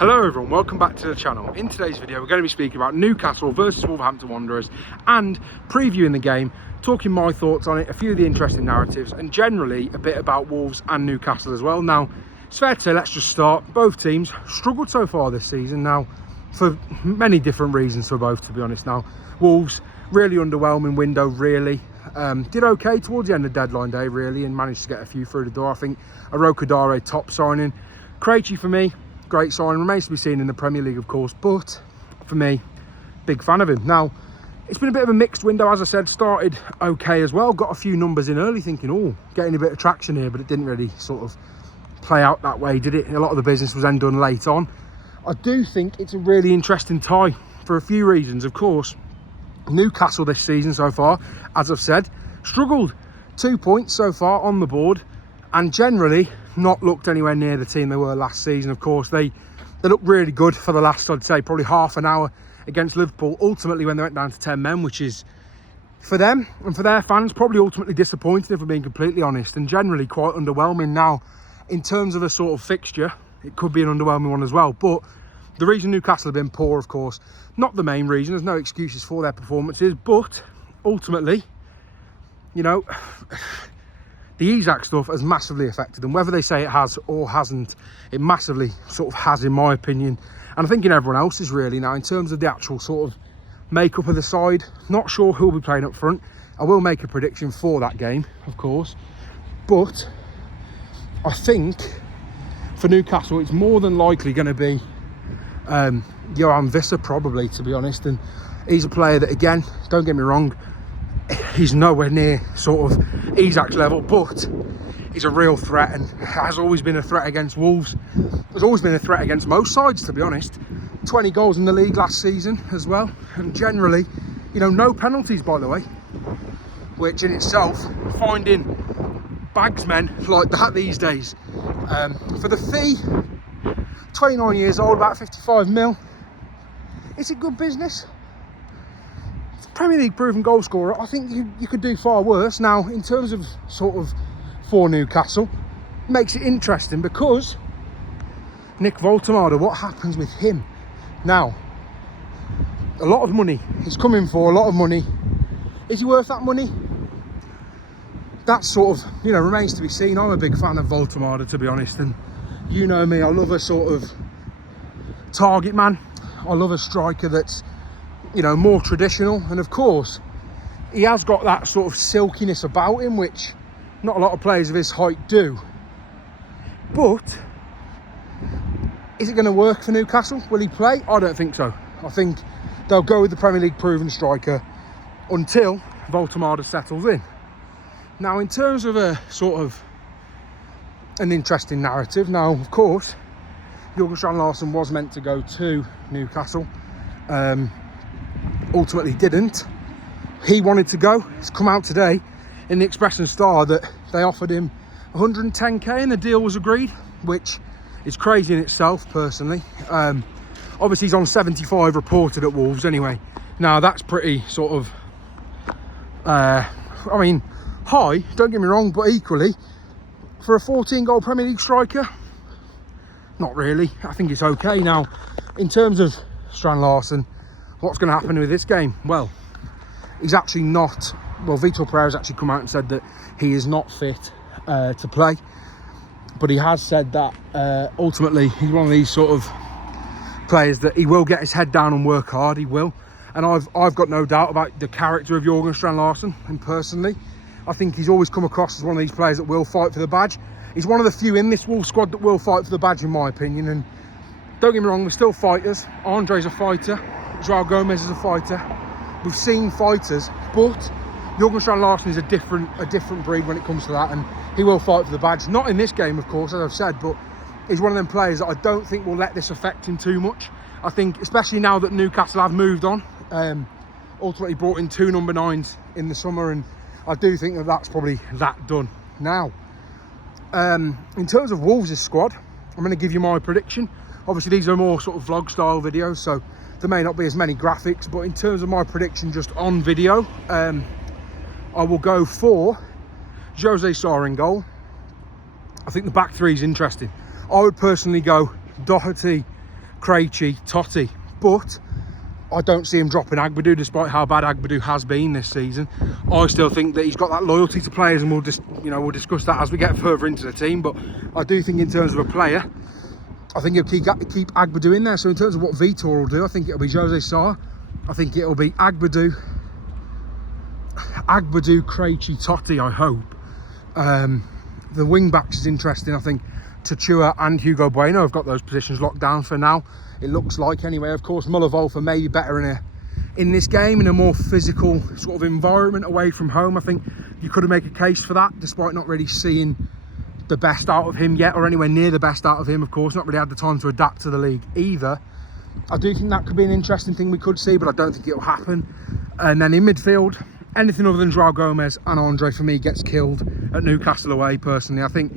Hello everyone, welcome back to the channel. In today's video we're going to be speaking about Newcastle versus Wolverhampton Wanderers and previewing the game, talking my thoughts on it, a few of the interesting narratives and generally a bit about Wolves and Newcastle as well. Now it's fair to say, let's just start. Both teams struggled so far this season now for many different reasons for both, to be honest. Now Wolves, really underwhelming window, really. Did okay towards the end of deadline day really and managed to get a few through the door. I think Arokadare top signing. Krejci for me, great sign, remains to be seen in the Premier League of course, but for me, big fan of him. Now it's been a bit of a mixed window, as I said. Started okay as well, got a few numbers in early thinking, oh, getting a bit of traction here, but it didn't really sort of play out that way, did it? A lot of the business was then done late on. I do think it's a really interesting tie for a few reasons. Of course, Newcastle this season so far, as I've said, struggled. 2 points so far on the board and generally not looked anywhere near the team they were last season. Of course, they looked really good for the last, I'd say, probably half an hour against Liverpool. Ultimately, when they went down to 10 men, which is, for them and for their fans, probably ultimately disappointing, if we're being completely honest, and generally quite underwhelming. Now, in terms of a sort of fixture, it could be an underwhelming one as well. But the reason Newcastle have been poor, of course, not the main reason. There's no excuses for their performances, but ultimately, you know, the Isak stuff has massively affected them. Whether they say it has or hasn't, it massively sort of has, in my opinion. And I think in everyone else's really. Now, in terms of the actual sort of makeup of the side, not sure who'll be playing up front. I will make a prediction for that game, of course. But I think for Newcastle, it's more than likely going to be Wissa, probably, to be honest. And he's a player that, again, don't get me wrong, he's nowhere near sort of Isak's level, but he's a real threat and has always been a threat against Wolves. Has always been a threat against most sides, to be honest. 20 goals in the league last season as well, and generally, you know, no penalties, by the way, which in itself, finding bagsmen like that these days, for the fee, 29 years old, about 55 mil, is it good business? Premier League proven goal scorer. I think you could do far worse. Now, in terms of sort of for Newcastle, makes it interesting because Nick Woltemade, what happens with him? Now, a lot of money. He's coming for a lot of money. Is he worth that money? That sort of, you know, remains to be seen. I'm a big fan of Woltemade, to be honest, and you know me, I love a sort of target man. I love a striker that's, you know, more traditional, and of course he has got that sort of silkiness about him, which not a lot of players of his height do. But is it going to work for Newcastle? Will he play? I don't think so. I think they'll go with the Premier League proven striker until Woltemade settles in. Now, in terms of a sort of an interesting narrative, now of course Jurgen Larsson was meant to go to Newcastle, ultimately didn't. He wanted to go. It's come out today in the Express and Star that they offered him 110k and the deal was agreed, which is crazy in itself personally. Obviously he's on 75 reported at Wolves anyway. Now that's pretty sort of I mean, high, don't get me wrong, but equally for a 14 goal Premier League striker, not really. I think it's okay. Now, in terms of Strand Larsen, what's going to happen with this game? Well, he's actually not, well, Vitor Pereira's actually come out and said that he is not fit to play, but he has said that ultimately he's one of these sort of players that he will get his head down and work hard. He will, and I've got no doubt about the character of Jurgen Strand Larsen, and personally I think he's always come across as one of these players that will fight for the badge. He's one of the few in this Wolves squad that will fight for the badge, in my opinion. And don't get me wrong, we're still fighters. Andre's a fighter. Joao Gomez is a fighter. We've seen fighters, but Jurgen Strand Larsen is a different breed when it comes to that, and he will fight for the badge. Not in this game, of course, as I've said, but he's one of them players that I don't think will let this affect him too much. I think, especially now that Newcastle have moved on, ultimately brought in 2 number 9s in the summer, and I do think that that's probably that done. Now, in terms of Wolves' squad, I'm going to give you my prediction. Obviously, these are more sort of vlog style videos, so there may not be as many graphics, but in terms of my prediction just on video, I will go for Jose Sarr in goal. I think the back three is interesting. I would personally go Doherty, Krejci, Totti, but I don't see him dropping Agbadou, despite how bad Agbadou has been this season. I still think that he's got that loyalty to players, and we'll just, we'll discuss that as we get further into the team. But I do think, in terms of a player, I think he'll keep Agbadou in there. So in terms of what Vitor will do, I think it'll be Jose Sarr. I think it'll be Agbadou, Krejci, Totti, I hope. The wing backs is interesting. I think Tachua and Hugo Bueno have got those positions locked down for now. It looks like, anyway. Of course, Muller-Wolfer may be better in this game, in a more physical sort of environment away from home. I think you could make a case for that, despite not really seeing the best out of him yet, or anywhere near the best out of him. Of course, not really had the time to adapt to the league either. I do think that could be an interesting thing we could see, but I don't think it'll happen. And then in midfield, anything other than João Gomez and Andre, for me, gets killed at Newcastle away, personally. I think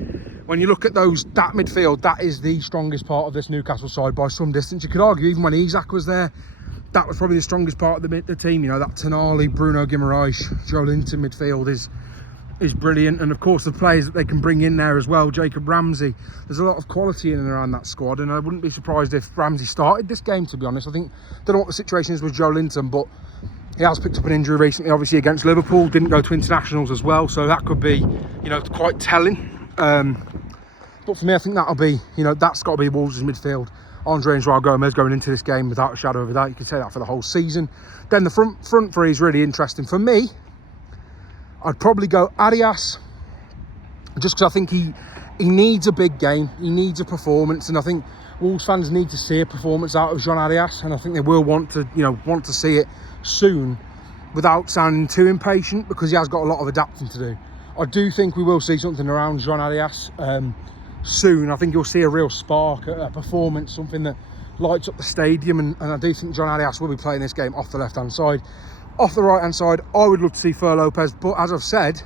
when you look at that midfield, that is the strongest part of this Newcastle side by some distance. You could argue, even when Isak was there, that was probably the strongest part of the team. That Tonali, Bruno Guimaraes, Joe Linton midfield is brilliant. And of course, the players that they can bring in there as well, Jacob Ramsey. There's a lot of quality in and around that squad, and I wouldn't be surprised if Ramsey started this game, to be honest. I don't know what the situation is with Joe Linton, but he has picked up an injury recently, obviously against Liverpool, didn't go to internationals as well, so that could be, quite telling. But for me, I think that'll be, that's got to be Wolves' midfield. Andre and João Gomez going into this game without a shadow of a doubt. You could say that for the whole season. Then the front three is really interesting. For me, I'd probably go Arias, just because I think he needs a big game. He needs a performance, and I think Wolves fans need to see a performance out of Jean Arias, and I think they will want to see it soon, without sounding too impatient, because he has got a lot of adapting to do. I do think we will see something around Jean Arias soon. I think you'll see a real spark, a performance, something that lights up the stadium, and I do think Jean Arias will be playing this game off the left-hand side. Off the right-hand side, I would love to see Fer Lopez, but as I've said,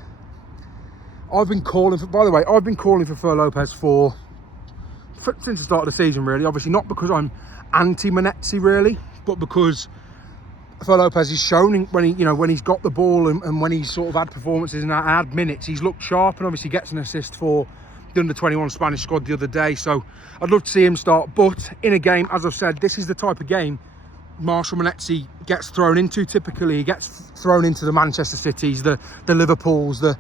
I've been calling for Fer Lopez since the start of the season, really. Obviously not because I'm anti-Manetzi, really, but because Fer Lopez is shown when he's got the ball and when he's sort of had performances and had minutes, he's looked sharp, and obviously gets an assist for the under-21 Spanish squad the other day. So I'd love to see him start, but in a game, as I've said, this is the type of game Marshall Manetzi gets thrown into. Typically, he gets thrown into the Manchester Cities, the Liverpools, the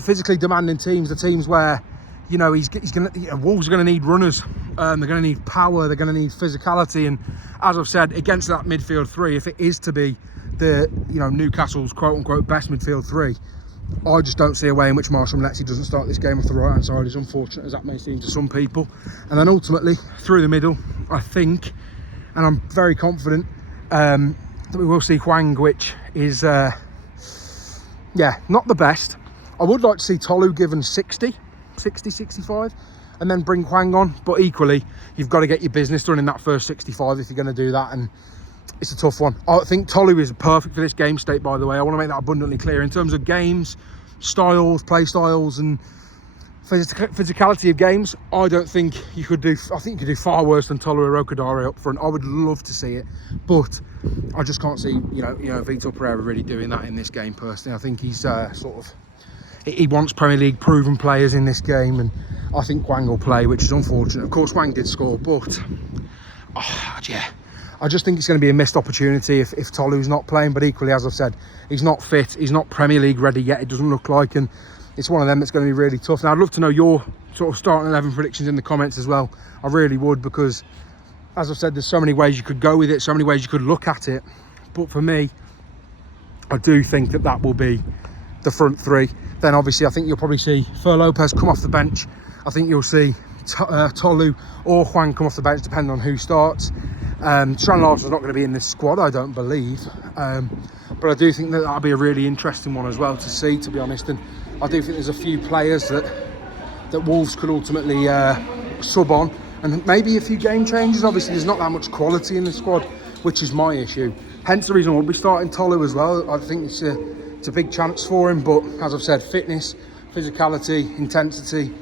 physically demanding teams, the teams where Wolves are going to need runners. They're going to need power. They're going to need physicality. And as I've said, against that midfield three, if it is to be the Newcastle's quote unquote best midfield three, I just don't see a way in which Marshall Manetzi doesn't start this game off the right hand side, as unfortunate as that may seem to some people. And then ultimately through the middle, I think, and I'm very confident that we will see Hwang, which is not the best. I would like to see Tolu given 60, 65, and then bring Hwang on, but equally you've got to get your business done in that first 65 if you're going to do that, and it's a tough one. I think Tolu is perfect for this game state, by the way. I want to make that abundantly clear. In terms of games, styles, play styles, and physicality of games, I think you could do far worse than Tolu Rokadare up front. I would love to see it, but I just can't see Vitor Pereira really doing that in this game, personally. I think he's he wants Premier League proven players in this game, and I think Hwang will play, which is unfortunate. Of course, Hwang did score, but I just think it's going to be a missed opportunity if Tolu's not playing. But equally, as I've said, he's not fit. He's not Premier League ready yet, it doesn't look like. And it's one of them that's going to be really tough. Now, I'd love to know your sort of starting 11 predictions in the comments as well. I really would, because, as I've said, there's so many ways you could go with it, so many ways you could look at it. But for me, I do think that will be the front three. Then, obviously, I think you'll probably see Fer Lopez come off the bench. I think you'll see Tolu or Hwang come off the bench, depending on who starts. Strand Larsen's not going to be in this squad, I don't believe, but I do think that'll be a really interesting one as well to see, to be honest. And I do think there's a few players that Wolves could ultimately sub on, and maybe a few game changes. Obviously, there's not that much quality in the squad, which is my issue. Hence the reason we'll be starting Tolu as well. I think it's a big chance for him, but as I've said, fitness, physicality, intensity,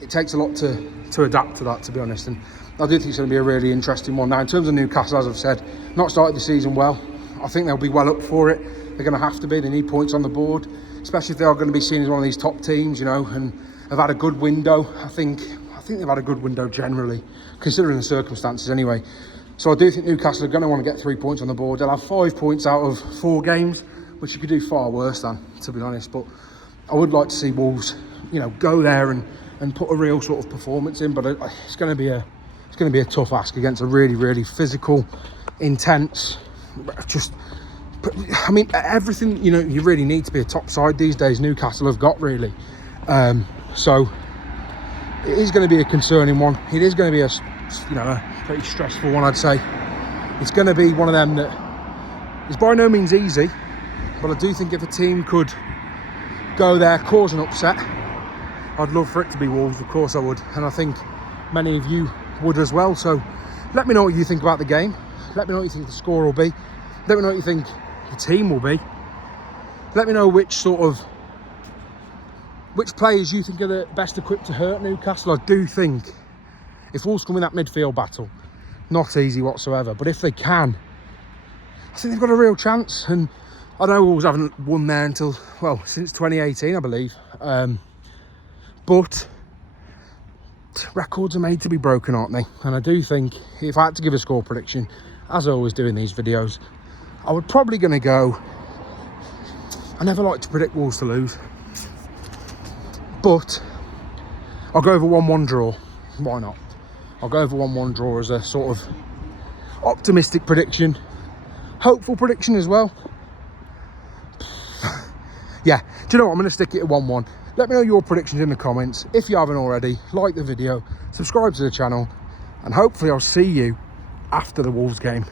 it takes a lot to adapt to that, to be honest. And I do think it's going to be a really interesting one. Now, in terms of Newcastle, as I've said, not started the season well. I think they'll be well up for it. They're going to have to be. They need points on the board, especially if they are going to be seen as one of these top teams, and have had a good window. I think think they've had a good window generally, considering the circumstances anyway. So I do think Newcastle are going to want to get 3 points on the board. They'll have 5 points out of 4 games, which you could do far worse than, to be honest. But I would like to see Wolves, you know, go there and put a real sort of performance in. But it's going to be a tough ask against a really, really physical, intense, just, I mean, everything, you know, you really need to be a top side these days. Newcastle have got, really. So it is going to be a concerning one. It is going to be a pretty stressful one, I'd say. It's going to be one of them that is by no means easy, but I do think if a team could go there, cause an upset, I'd love for it to be Wolves, of course I would, and I think many of you would as well. So let me know what you think about the game. Let me know what you think the score will be. Let me know what you think the team will be. Let me know which players you think are the best equipped to hurt Newcastle. I do think if Wolves come in that midfield battle, not easy whatsoever, but if they can, I think they've got a real chance. And I know Wolves haven't won there until, well, since 2018, I believe. But records are made to be broken, aren't they? And I do think if I had to give a score prediction, as I always do in these videos, I would probably going to go, I never like to predict Wolves to lose, but I'll go over 1-1 draw. Why not? I'll go over 1-1 draw as a sort of optimistic prediction, hopeful prediction as well. Yeah, do you know what? I'm going to stick it at 1-1. Let me know your predictions in the comments. If you haven't already, like the video, subscribe to the channel, and hopefully I'll see you after the Wolves game.